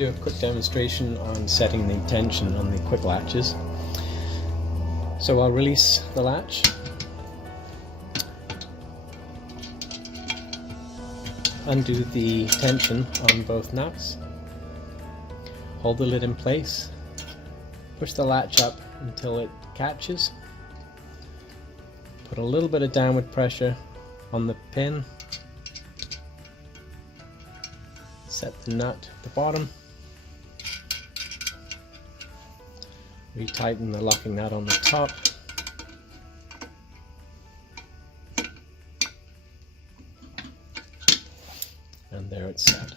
do a quick demonstration on setting the tension on the quick latches. So I'll release the latch, undo the tension on both nuts, hold the lid in place, push the latch up until it catches, put a little bit of downward pressure on the pin, set the nut at the bottom, retighten the locking nut on the top, and there it's set.